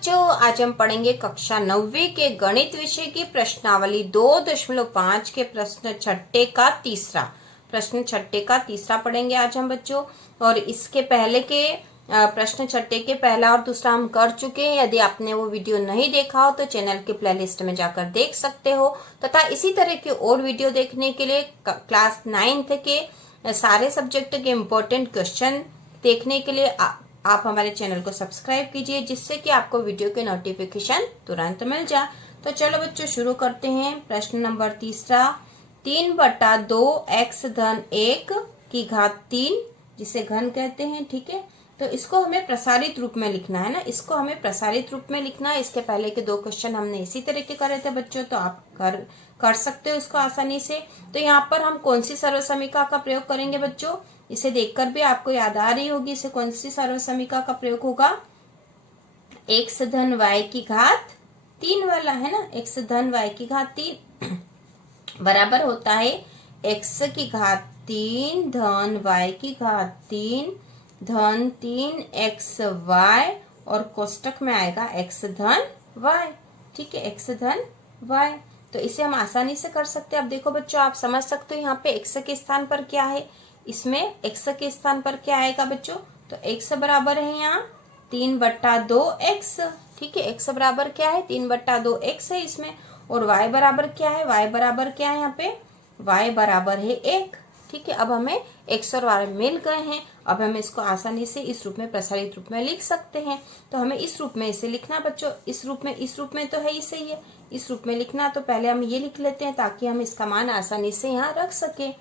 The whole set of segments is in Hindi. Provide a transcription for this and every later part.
बच्चों, आज हम पढ़ेंगे कक्षा 9वीं के गणित विषय की प्रश्नावली 2.5 के प्रश्न छठे का तीसरा पढ़ेंगे आज हम बच्चों। और इसके पहले के प्रश्न छठे के पहला और दूसरा हम कर चुके हैं। यदि आपने वो वीडियो नहीं देखा हो तो चैनल के प्लेलिस्ट में जाकर देख सकते हो, तथा इसी तरह के और वीडियो देखने के लिए क्लास 9th के सारे सब्जेक्ट के इम्पोर्टेंट क्वेश्चन देखने के लिए आप हमारे चैनल को सब्सक्राइब कीजिए, जिससे कि आपको वीडियो के नोटिफिकेशन तुरंत मिल जाए। तो चलो बच्चों शुरू करते हैं। प्रश्न नंबर तीसरा, 3/2 x धन 1 की घात 3, जिसे घन कहते हैं। ठीक है, तो इसको हमें प्रसारित रूप में लिखना है ना, इसको हमें प्रसारित रूप में लिखना है। इसके पहले के 2 क्वेश्चन हमने इसी तरह के करे थे बच्चों, तो आप कर सकते हो इसको आसानी से। तो यहाँ पर हम कौन सी सर्वसमीका का प्रयोग करेंगे बच्चों, इसे देखकर भी आपको याद आ रही होगी इसे कौन सी सर्वसमीका का प्रयोग होगा। x धन y की घात 3 वाला है ना, x धन y की घात 3 बराबर होता है x की घात 3 धन y की घात 3 धन 3xy, और कोष्टक में आएगा x धन y। ठीक है, x धन y। तो इसे हम आसानी से कर सकते हैं। अब देखो बच्चों, आप समझ सकते हो यहाँ पे x के स्थान पर क्या है, इसमें x के स्थान पर क्या आएगा बच्चों, तो x बराबर है यहाँ 3/2x। ठीक है, x बराबर क्या है 3/2x है इसमें। और y बराबर क्या है, y बराबर क्या है यहाँ पे, y बराबर है 1। ठीक है, अब हमें x और y मिल गए हैं। अब हम इसको आसानी से इस रूप में प्रसारित रूप में लिख सकते हैं। तो हमें इस रूप में इसे लिखना बच्चों, इस रूप में तो है ही सही है, इस रूप में लिखना। तो पहले हम ये लिख लेते हैं ताकि हम इसका मान आसानी से यहाँ रख सके।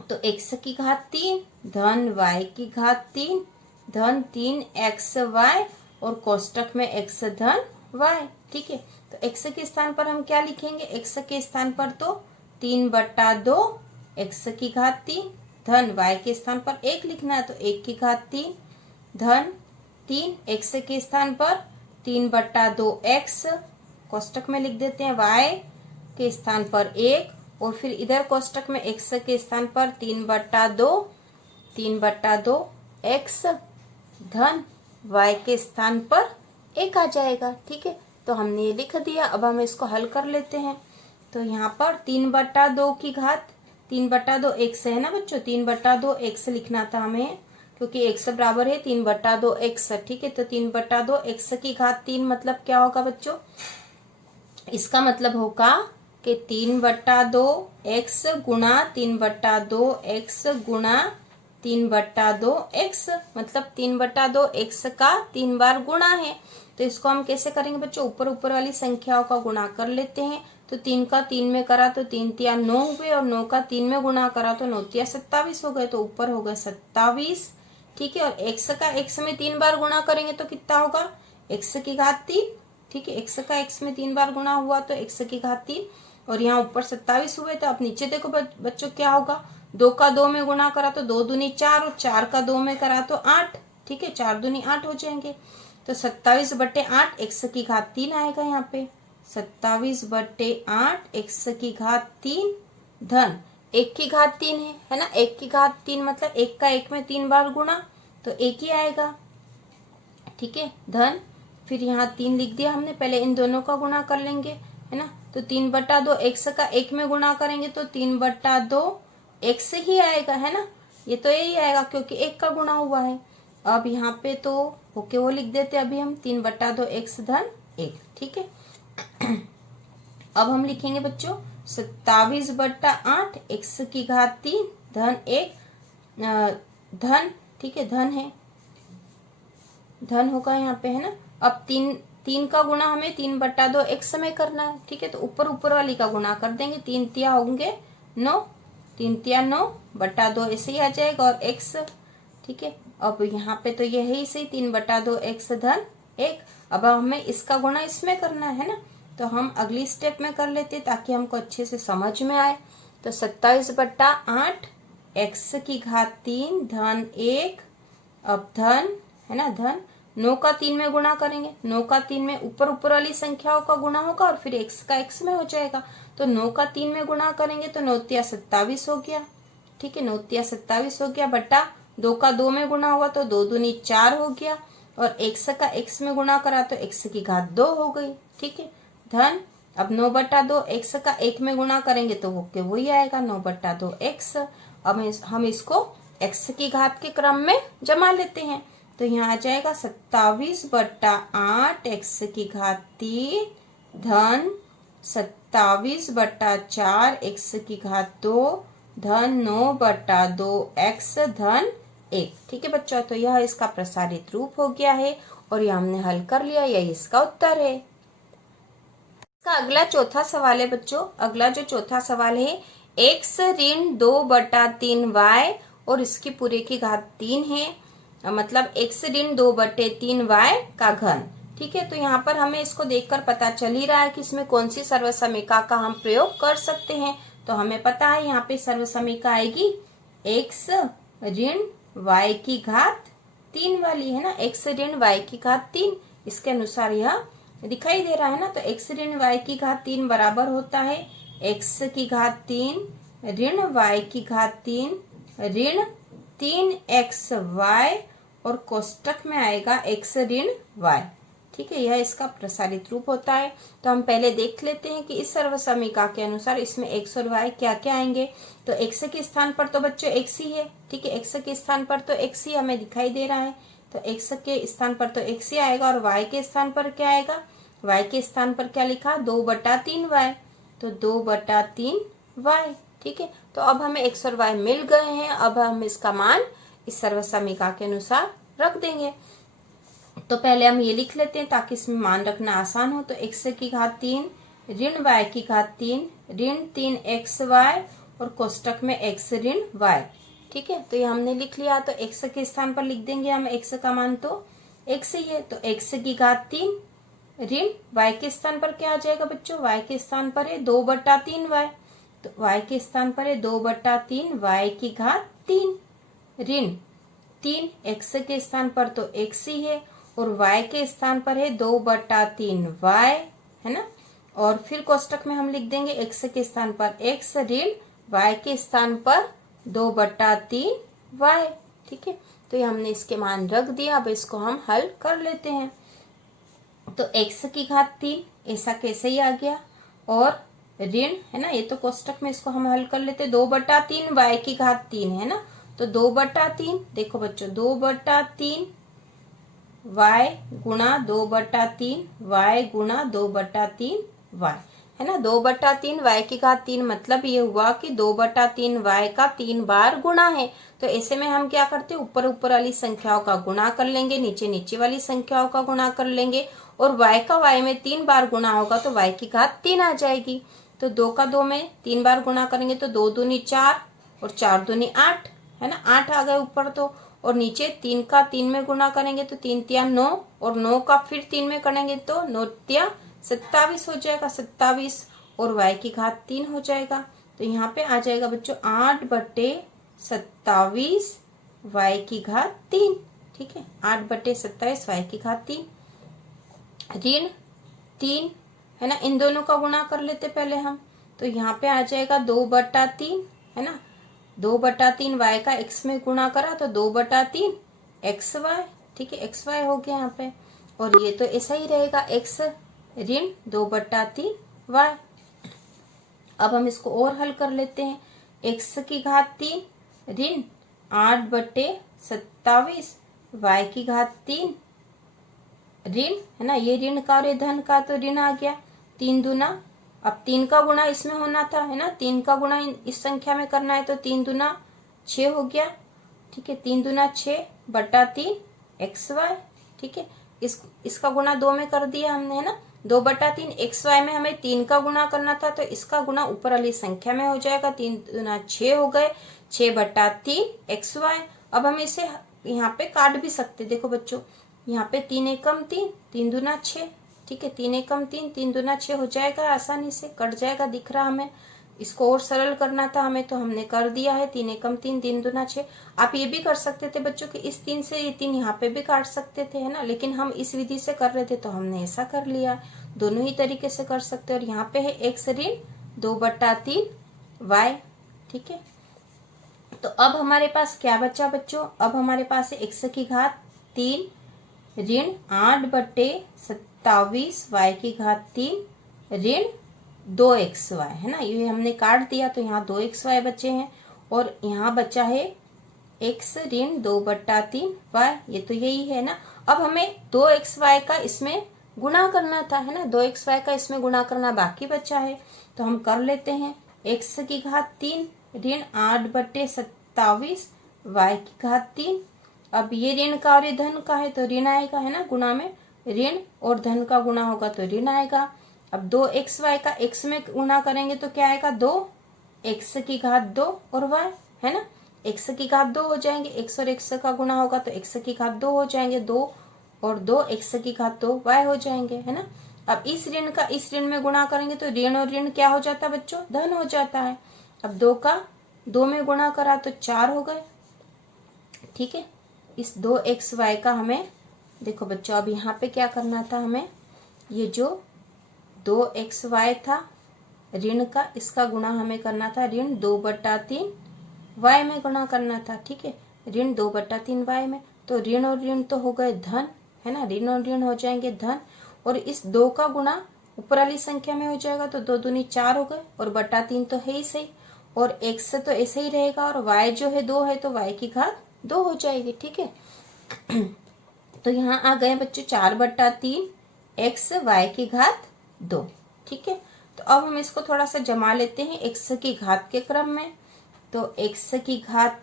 तो x की घात 3 धन y की घात 3 धन 3xy, और कोष्टक में x धन y। ठीक है, तो x के स्थान पर हम क्या लिखेंगे, x के स्थान पर तो 3/2 x की घात 3 धन y के स्थान पर 1 लिखना है, तो 1 की घात 3 धन 3 x के स्थान पर 3/2x, कोष्टक में लिख देते हैं y के स्थान पर 1, और फिर इधर कोष्टक में x के स्थान पर 3/2 x धन y के स्थान पर 1 आ जाएगा। ठीक है, तो हमने ये लिख दिया। अब हम इसको हल कर लेते हैं। तो यहाँ पर 3/2 की घात 3/2 x है ना बच्चों, 3/2 x लिखना था हमें, क्योंकि x बराबर है 3/2 x। ठीक है, तो 3/2 x की घात 3 मतलब क्या होगा बच्चों, इसका मतलब होगा कि 3/2 x गुणा 3/2 x गुणा 3/2 x, मतलब 3/2 x का 3 बार गुणा है। तो इसको हम कैसे करेंगे बच्चों, ऊपर वाली संख्याओं का गुणा कर लेते हैं। तो 3 का 3 में करा तो 3 तिया 9 हुए, और 9 का 3 में गुणा करा तो 9 तिया 27 हो गए, तो ऊपर हो गए 27। ठीक है, और x का x में 3 बार गुणा करेंगे तो कितना होगा, x की घात 3। ठीक है, x का x में 3 बार गुणा हुआ तो x की घात 3, और यहाँ ऊपर 27 हुए। तो अब नीचे देखो बच्चों क्या होगा, 2 का 2 में गुणा करा तो 2 दूनी 4, और 4 का 2 में करा तो 8। ठीक है, 4 दूनी 8 हो जाएंगे। तो 27/8 x की घात 3 आएगा यहाँ पे, 27/8 x की घात 3 धन 1 की घात 3 है ना, 1 की घात 3 मतलब 1 का 1 में 3 बार गुणा, तो 1 ही आएगा। ठीक है, धन फिर यहाँ 3 लिख दिया हमने, पहले इन दोनों का गुणा कर लेंगे है ना। तो 3/2 x का 1 में गुणा करेंगे तो 3/2 x ही आएगा है ना, ये तो यही आएगा क्योंकि 1 का गुणा हुआ है। अब यहाँ पे तो ओके वो लिख देते अभी हम 3/2 x धन 1। ठीक है, अब हम लिखेंगे बच्चों 27/8 x की घात 3 धन 1 धन। ठीक है, धन है, धन होगा यहाँ पे है ना। अब 3 का गुणा हमें 3/2 x में करना है। ठीक है, तो ऊपर वाली का गुणा कर देंगे, 3 तिया होंगे 9, 3 तिया 9/2 ऐसे ही आ जाएगा, और x। ठीक है, अब यहाँ पे तो ये है ही सही 3/2 x धन 1। अब हमें इसका गुणा इसमें करना है ना, तो हम अगली स्टेप में कर लेते ताकि हमको अच्छे से समझ में आए। तो 27/8 x की घात 3 धन 1, अब धन है ना, धन 9 का 3 में गुणा करेंगे, 9 का 3 में ऊपर वाली संख्याओं का गुणा होगा, और फिर x का x में हो जाएगा। तो 9 का 3 में गुणा करेंगे तो 9 तिया 27 हो गया। ठीक है, 9 तिया 27 हो गया, बटा 2 का 2 में गुणा हुआ तो 2 दूनी 4 हो गया, और x का x में गुणा करा तो x की घात 2 हो गई, ठीक है, धन अब 9/2 x का 1 में गुणा करेंगे तो वो ही आएगा 9/2 x। अब हम इसको x की घात के क्रम में जमा लेते हैं तो यहाँ आ जाएगा 27/8 x की घात 3 धन 27/4 x की घात 2 धन 9/2 x धन 1। ठीक है बच्चों, तो यह इसका प्रसारित रूप हो गया है और यह हमने हल कर लिया, यही इसका उत्तर है। इसका अगला चौथा सवाल है बच्चों, अगला जो चौथा सवाल है x ऋण 2/3y और इसकी पूरे की घात 3 है, मतलब x ऋण 2/3y का घन। ठीक है, तो यहाँ पर हमें इसको देखकर पता चल ही रहा है कि इसमें कौन सी सर्वसमीका का हम प्रयोग कर सकते हैं। तो हमें पता है यहाँ पे सर्वसमीका आएगी x ऋण y की घात 3 वाली, है ना, x ऋण y की घात 3, इसके अनुसार यह दिखाई दे रहा है ना। तो x ऋण y की घात 3 बराबर होता है x की घात 3 ऋण y की घात 3 ऋण 3xy और कोष्टक में आएगा x ऋण y। ठीक है, यह इसका प्रसारित रूप होता है। तो हम पहले देख लेते हैं कि इस सर्वसमीका के अनुसार इसमें x और y क्या क्या आएंगे। तो x के स्थान पर तो बच्चों x ही है, ठीक है, x के स्थान पर तो x ही हमें दिखाई दे रहा है, तो x के स्थान पर तो x ही आएगा। और y के स्थान पर क्या आएगा, y के स्थान पर क्या लिखा 2/3y, तो 2/3y। ठीक है, तो अब हमें x और y मिल गए हैं, अब हम इसका मान इस सर्वसमीका के अनुसार रख देंगे। तो पहले हम ये लिख लेते हैं ताकि इसमें मान रखना आसान हो। तो x की घात 3 ऋण y की घात 3 ऋण 3xy और कोष्टक में x ऋण y। ठीक है, तो ये हमने लिख लिया। तो x के स्थान पर लिख देंगे हम x का मान, तो x ही है, तो x की घात 3 ऋण y के स्थान पर क्या आ जाएगा बच्चों, y के स्थान पर है 2/3y, तो y के स्थान पर है 2/3y की घात 3 ऋण 3x के स्थान पर तो x ही है और y के स्थान पर है 2/3y, है ना। और फिर कोष्टक में हम लिख देंगे x के स्थान पर x ऋण y के स्थान पर 2/3y। ठीक है, तो ये हमने इसके मान रख दिया। अब इसको हम हल कर लेते हैं। तो x की घात 3 ऐसा कैसे ही आ गया, और ऋण, है ना, ये तो कोष्टक में इसको हम हल कर लेते, 2/3y की घात 3 है ना, तो 2/3, देखो बच्चों 2/3 y गुणा 2/3 y गुणा 2/3 y, है ना, 2/3 y की घात 3, मतलब ये हुआ कि 2/3 y का 3 बार गुणा है। तो ऐसे में हम क्या करते हैं, ऊपर ऊपर वाली संख्याओं का गुणा कर लेंगे, नीचे नीचे वाली संख्याओं का गुणा कर लेंगे, और y का y में 3 बार गुणा होगा तो y की घात 3 आ जाएगी। तो 2 का 2 में 3 बार गुणा करेंगे तो 2 दूनी 4 और 4 दूनी 8, है ना, 8 आ गए ऊपर तो, और नीचे 3 का 3 में गुणा करेंगे तो 3 तिया 9, और 9 का फिर 3 में करेंगे तो 9 तिया 27 हो जाएगा, 27 और y की घात 3 हो जाएगा। तो यहाँ पे आ जाएगा बच्चों 8/27 y की घात 3। ठीक है, 8/27 y की घात 3 ऋण 3, है ना, इन दोनों का गुणा कर लेते पहले हम। तो यहाँ पे आ जाएगा 2/3, है ना, 2/3 y का x में गुणा करा तो 2/3 xy। ठीक है, xy हो गया यहाँ पे, और ये तो ऐसा ही रहेगा x ऋण 2/3 y। अब हम इसको और हल कर लेते हैं, x की घात 3 ऋण 8/27 y की घात 3 ऋण, है ना, ये ऋण का और ये धन का, तो ऋण आ गया 3 दूना, अब 3 का गुणा इसमें होना था, है ना, 3 का गुणा इस संख्या में करना है तो 3 दूना 6 हो गया। ठीक है, 3 दूना 6/3 xy। ठीक है, इसका गुणा 2 में कर दिया हमने, है ना, 2/3 xy में हमें 3 का गुणा करना था तो इसका गुणा ऊपर वाली संख्या में हो जाएगा, 3 दूना 6 हो गए, 6/3 xy। अब हम इसे यहाँ पे काट भी सकते, देखो बच्चों, यहाँ पे 3 एकम 3, 3 दूना 6। ठीक है, 3 एकम 3, 3 दूना 6 हो जाएगा, आसानी से कट जाएगा, दिख रहा हमें। इसको और सरल करना था हमें तो हमने कर दिया है, 3 एकम 3, 3 दूना 6। आप ये भी कर सकते थे बच्चों कि इस 3 से ये 3 यहाँ पे भी काट सकते थे, है ना, लेकिन हम इस विधि से कर रहे थे तो हमने ऐसा कर लिया। दोनों ही तरीके से कर सकते हैं। और यहाँ पे है x ऋण 2/3 y। ठीक है, तो अब हमारे पास क्या बचा बच्चों, अब हमारे पास है x की घात 3 ऋण 8/27 y की घात 3 ऋण 2xy है ना। ये हमने काट दिया तो यहाँ 2xy बचे हैं और यहाँ बचा है x ऋण 2/3 y। ये तो यही है ना। अब हमें 2xy का इसमें गुणा करना था है ना, 2xy का इसमें गुणा करना बाकी बचा है तो हम कर लेते हैं। x की घात 3 ऋण 8/27 y की घात 3। अब ये ऋण का और ये धन का है तो ऋण आएगा है ना, गुणा में ऋण और धन का गुणा होगा तो ऋण आएगा। अब 2xy का x में गुणा करेंगे तो क्या आएगा, 2x की घात 2 और y है ना, x की घात 2 हो जाएंगे, x और x का गुणा होगा तो x की घात 2 हो जाएंगे, 2 और 2 x की घात 2 y हो जाएंगे है ना। अब इस ऋण का इस ऋण में गुणा करेंगे तो ऋण और ऋण क्या हो जाता है बच्चों, धन हो जाता है। अब 2 का 2 में गुणा करा तो 4 हो गए। ठीक है, इस 2xy का हमें देखो बच्चों अब यहाँ पे क्या करना था, हमें ये जो 2xy था ऋण का, इसका गुणा हमें करना था ऋण 2/3 y में गुणा करना था। ठीक है, ऋण 2/3 y में, तो ऋण और ऋण तो हो गए धन है ना, ऋण और ऋण हो जाएंगे धन और इस 2 का गुणा ऊपर वाली संख्या में हो जाएगा तो 2 दूनी 4 हो गए और /3 तो है ही सही और x तो ऐसे ही रहेगा और y जो है 2 है तो y की घात 2 हो जाएगी। ठीक है, तो यहाँ आ गए बच्चों 4/3 x y की घात 2। ठीक है, तो अब हम इसको थोड़ा सा जमा लेते हैं x की घात के क्रम में, तो x की घात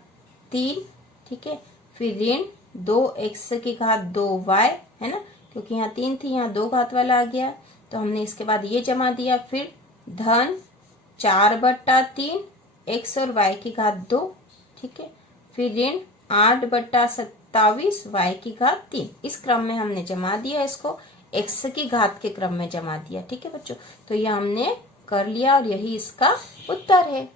3 ठीक है, फिर ऋण 2x की घात 2y है ना, क्योंकि यहाँ 3 थी यहाँ 2 घात वाला आ गया तो हमने इसके बाद ये जमा दिया, फिर धन 4/3 x और y की घात 2। ठीक है, फिर ऋण 8/27 y की घात 3। इस क्रम में हमने जमा दिया, इसको x की घात के क्रम में जमा दिया। ठीक है बच्चों, तो ये हमने कर लिया और यही इसका उत्तर है।